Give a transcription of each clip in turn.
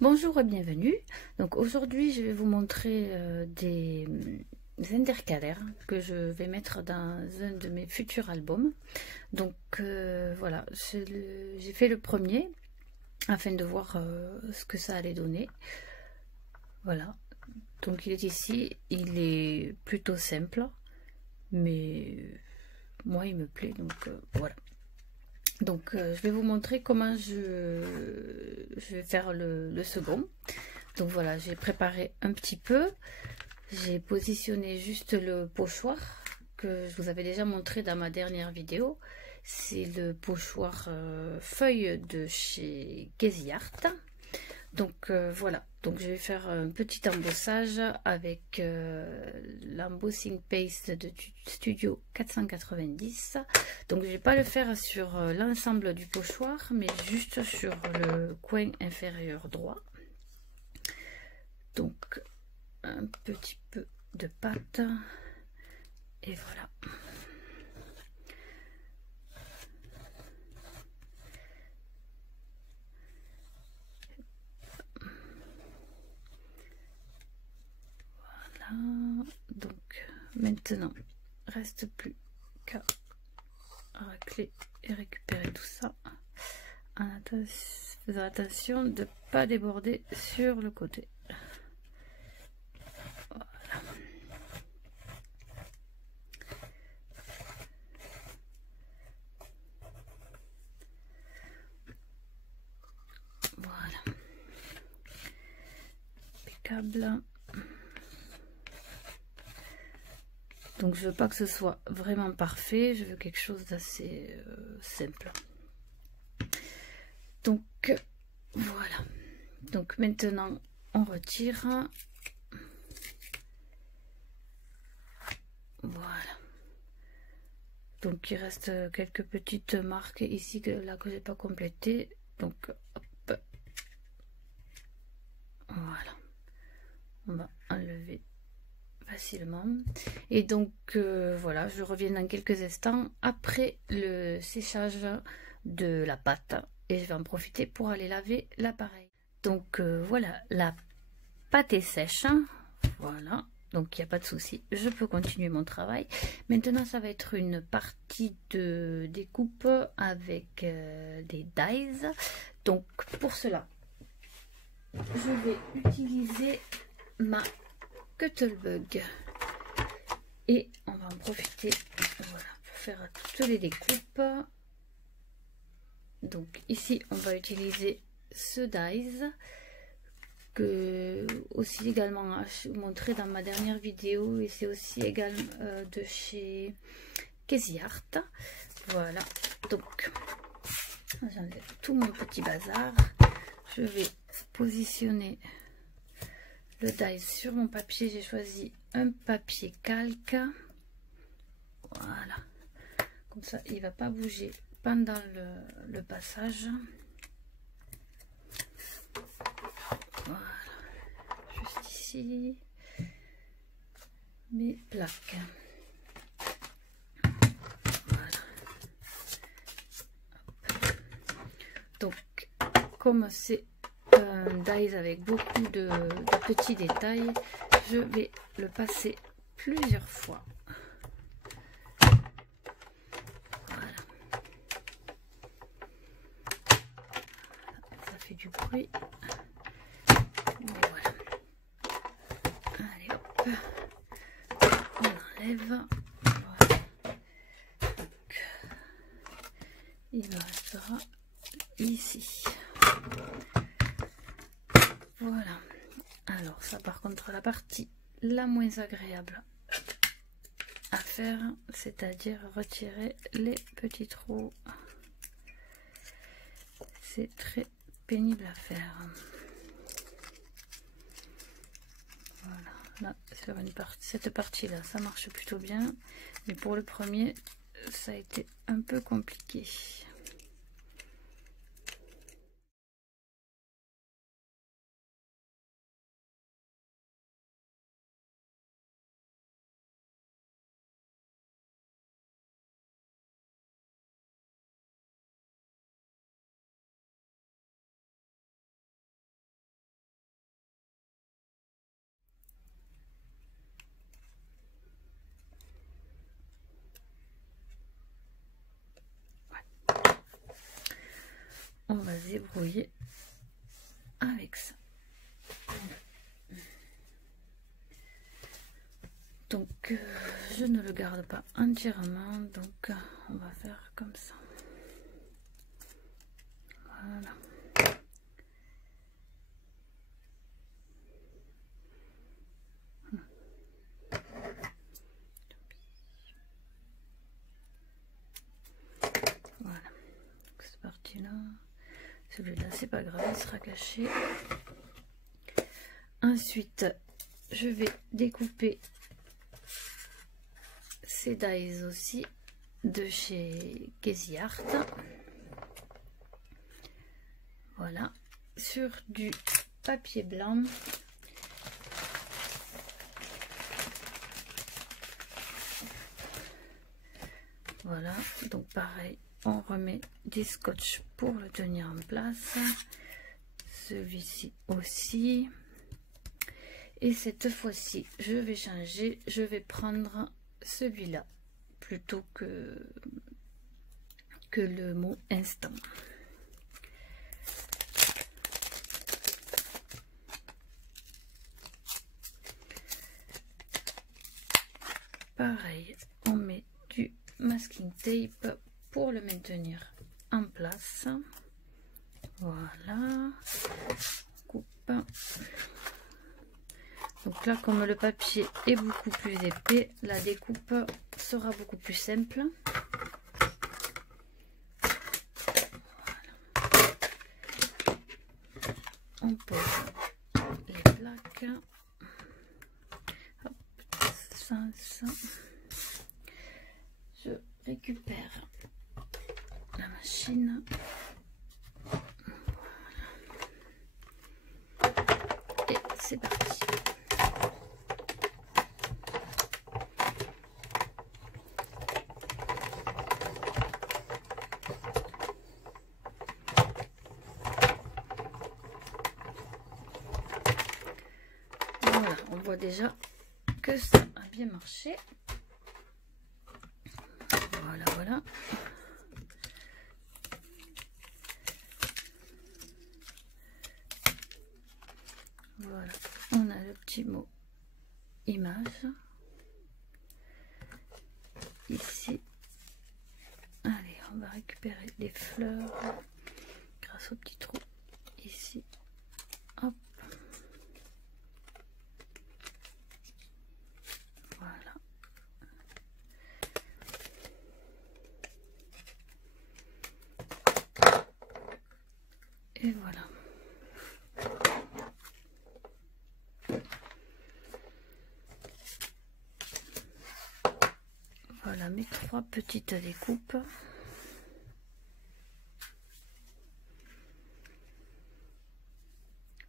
Bonjour et bienvenue. Donc aujourd'hui je vais vous montrer des intercalaires que je vais mettre dans un de mes futurs albums. Donc voilà, j'ai fait le premier afin de voir ce que ça allait donner. Voilà, donc il est ici, il est plutôt simple, mais moi il me plaît, donc voilà. Donc je vais vous montrer comment je vais faire le second. Donc voilà, j'ai préparé un petit peu, j'ai positionné juste le pochoir que je vous avais déjà montré dans ma dernière vidéo. C'est le pochoir feuille de chez Casey Art. Donc voilà, donc je vais faire un petit embossage avec l'embossing paste de Studio 490. Donc je vais pas le faire sur l'ensemble du pochoir, mais juste sur le coin inférieur droit. Donc un petit peu de pâte et voilà. Voilà, donc maintenant reste plus qu'à racler et récupérer tout ça en faisant attention de ne pas déborder sur le côté. Voilà, impeccable. Donc je veux pas que ce soit vraiment parfait, je veux quelque chose d'assez simple. Donc voilà, donc maintenant on retire. Voilà, donc il reste quelques petites marques ici que j'ai pas complété, donc hop, voilà, on va enlever facilement. Et donc voilà, je reviens dans quelques instants après le séchage de la pâte et je vais en profiter pour aller laver l'appareil. Donc voilà, la pâte est sèche, voilà, donc il n'y a pas de souci, je peux continuer mon travail. Maintenant ça va être une partie de découpe avec des dies. Donc pour cela je vais utiliser ma Cuttlebug et on va en profiter, voilà, pour faire toutes les découpes. Donc ici on va utiliser ce dies que aussi également montré dans ma dernière vidéo, et c'est aussi également de chez Casey Art. Voilà, donc j'enlève tout mon petit bazar, je vais positionner le die sur mon papier. J'ai choisi un papier calque, voilà, comme ça il va pas bouger pendant le passage. Voilà, juste ici mes plaques. Voilà. Donc comme c'est un dies avec beaucoup de petits détails, je vais le passer plusieurs fois. Voilà, ça fait du bruit. Voilà, allez hop, on enlève. Voilà. Donc, il me restera ici. Voilà, alors ça par contre la partie la moins agréable à faire, c'est-à-dire retirer les petits trous. C'est très pénible à faire. Voilà, là sur une partie, cette partie là ça marche plutôt bien, mais pour le premier ça a été un peu compliqué. débrouiller avec ça. Donc je ne le garde pas entièrement, donc on va faire comme ça. Voilà. Voilà, cette partie là, celui-là c'est pas grave, il sera caché. Ensuite je vais découper ces dies aussi de chez Casey Art. Voilà, sur du papier blanc. Voilà, donc pareil, on remet du scotch pour le tenir en place. Celui-ci aussi. Et cette fois-ci, je vais changer, je vais prendre celui-là plutôt que le mot instant. Pareil, on met du masking tape pour le maintenir en place. Voilà, coupe. Donc là, comme le papier est beaucoup plus épais, la découpe sera beaucoup plus simple. Voilà. On pose les plaques. Hop, ça. Je récupère la machine. Voilà. Et c'est parti. Voilà, on voit déjà que ça a bien marché. Voilà. Voilà, on a le petit mot image. Ici. Allez, on va récupérer les fleurs grâce au petit trou. Ici. Hop. Voilà. Et voilà. Voilà mes 3 petites découpes.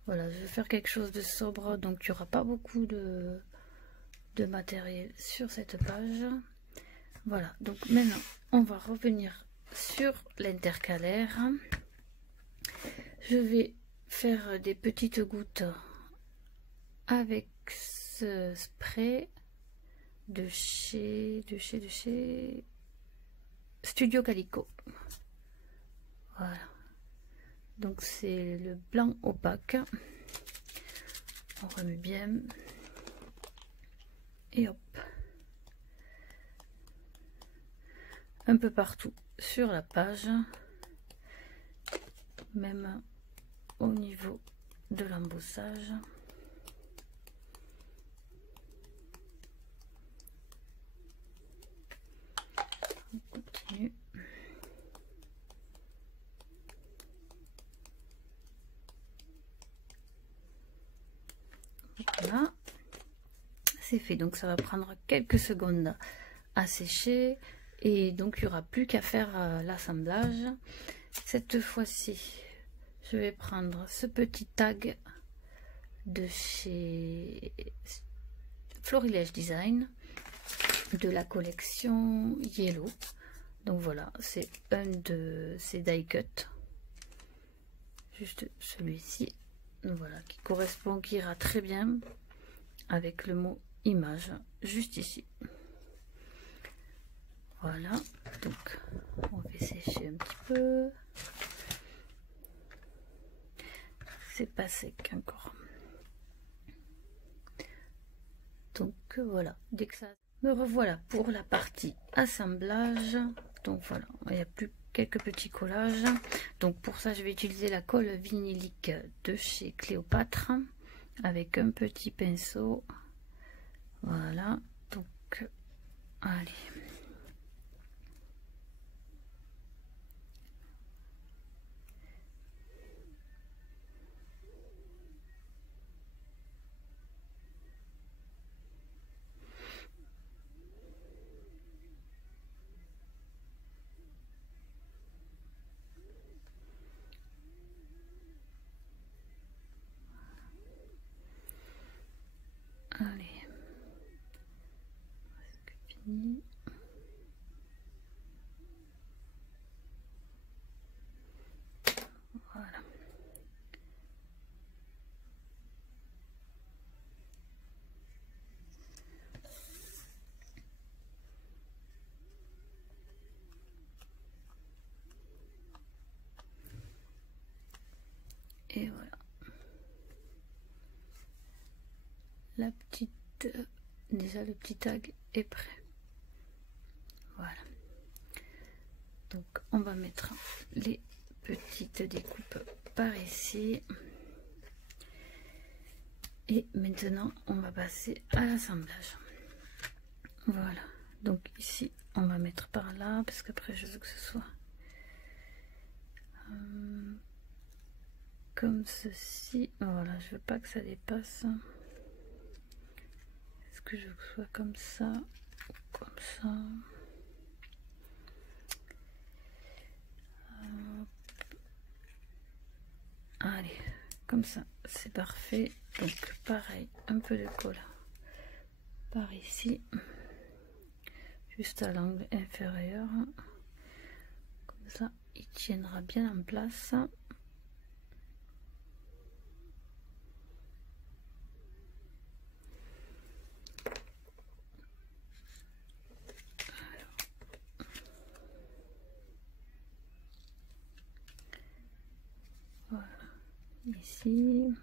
Voilà, je vais faire quelque chose de sobre, donc il n'y aura pas beaucoup de matériel sur cette page. Voilà, donc maintenant on va revenir sur l'intercalaire. Je vais faire des petites gouttes avec ce spray de chez Studio Calico. Voilà, donc c'est le blanc opaque. On remet bien et hop, un peu partout sur la page, même au niveau de l'embossage. On continue. Voilà, c'est fait. Donc ça va prendre quelques secondes à sécher et donc il n'y aura plus qu'à faire l'assemblage. Cette fois-ci, je vais prendre ce petit tag de chez Florilège Design de la collection Yellow. Donc voilà, c'est un de ces die cut, juste celui-ci. Voilà, qui correspond, qui ira très bien avec le mot image juste ici. Voilà, donc on fait sécher un petit peu. c'est pas sec encore. Donc voilà, dès que ça... Me revoilà pour la partie assemblage. Donc voilà, il n'y a plus quelques petits collages. Donc pour ça, je vais utiliser la colle vinylique de chez Cléopâtre avec un petit pinceau. Voilà, donc allez. Allez, presque fini. Voilà. Et voilà. La petite, déjà le petit tag est prêt. Voilà. Donc on va mettre les petites découpes par ici. Et maintenant on va passer à l'assemblage. Voilà. Donc ici on va mettre par là parce qu'après je veux que ce soit comme ceci. Voilà, je veux pas que ça dépasse. Est-ce que je veux que ce soit comme ça ou comme ça? Allez, comme ça, c'est parfait. Donc pareil, un peu de colle par ici, juste à l'angle inférieur. Comme ça, il tiendra bien en place. Voilà, ici.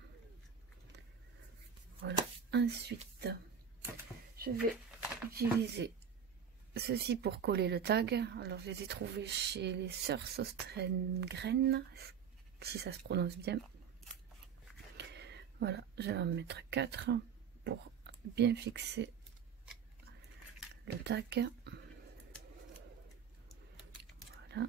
Voilà, ensuite, je vais utiliser ceci pour coller le tag. Alors, je les ai trouvés chez les Sœurs Sostengren, si ça se prononce bien. Voilà, je vais en mettre 4 pour bien fixer le tag. Voilà.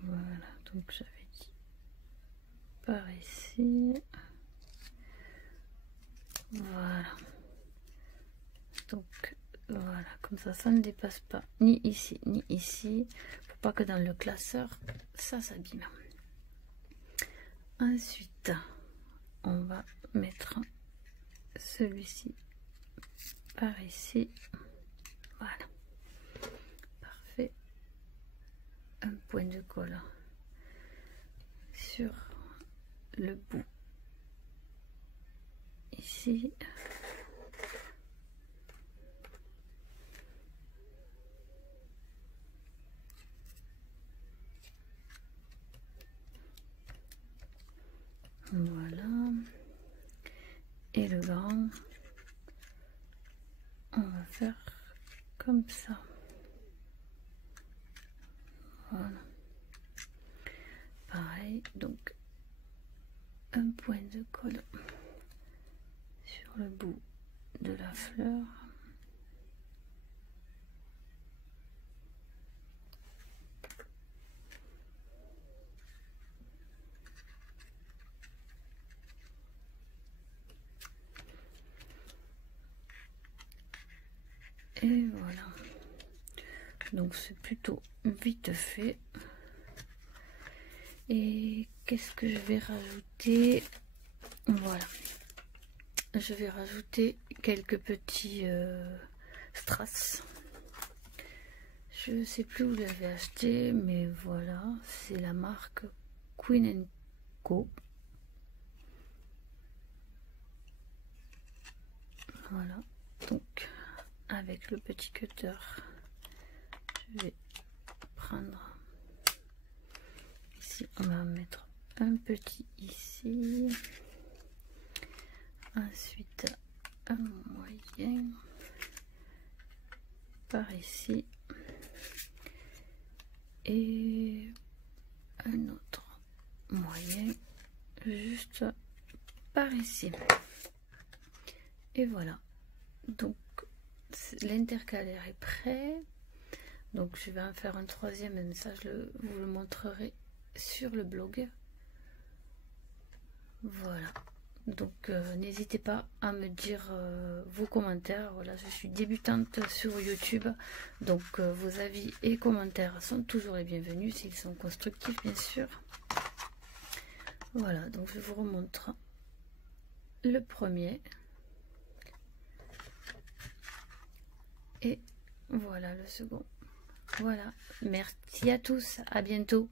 Voilà, donc j'avais dit par ici. Voilà. Donc voilà, comme ça ne dépasse pas ni ici ni ici, pour pas que dans le classeur ça s'abîme. Ensuite, on va mettre celui-ci par ici. Voilà, parfait. Un point de colle sur le bout ici. Voilà. Et le grand, on va faire comme ça. Voilà. Pareil, donc un point de colle sur le bout de la fleur. Et voilà. Donc c'est plutôt vite fait. Et qu'est-ce que je vais rajouter? Voilà. Je vais rajouter quelques petits strass. je sais plus où je l'avais acheté, mais voilà, c'est la marque Queen Co. Voilà, donc avec le petit cutter, je vais prendre ici, on va mettre un petit ici, ensuite un moyen par ici et un autre moyen juste par ici. Et voilà, donc l'intercalaire est prêt. Donc je vais en faire un troisième, mais ça vous le montrerai sur le blog. Voilà, donc n'hésitez pas à me dire vos commentaires. Voilà, je suis débutante sur YouTube, donc vos avis et commentaires sont toujours les bienvenus s'ils sont constructifs, bien sûr. Voilà, donc je vous remontre le premier. Et voilà le second. Voilà, merci à tous, à bientôt.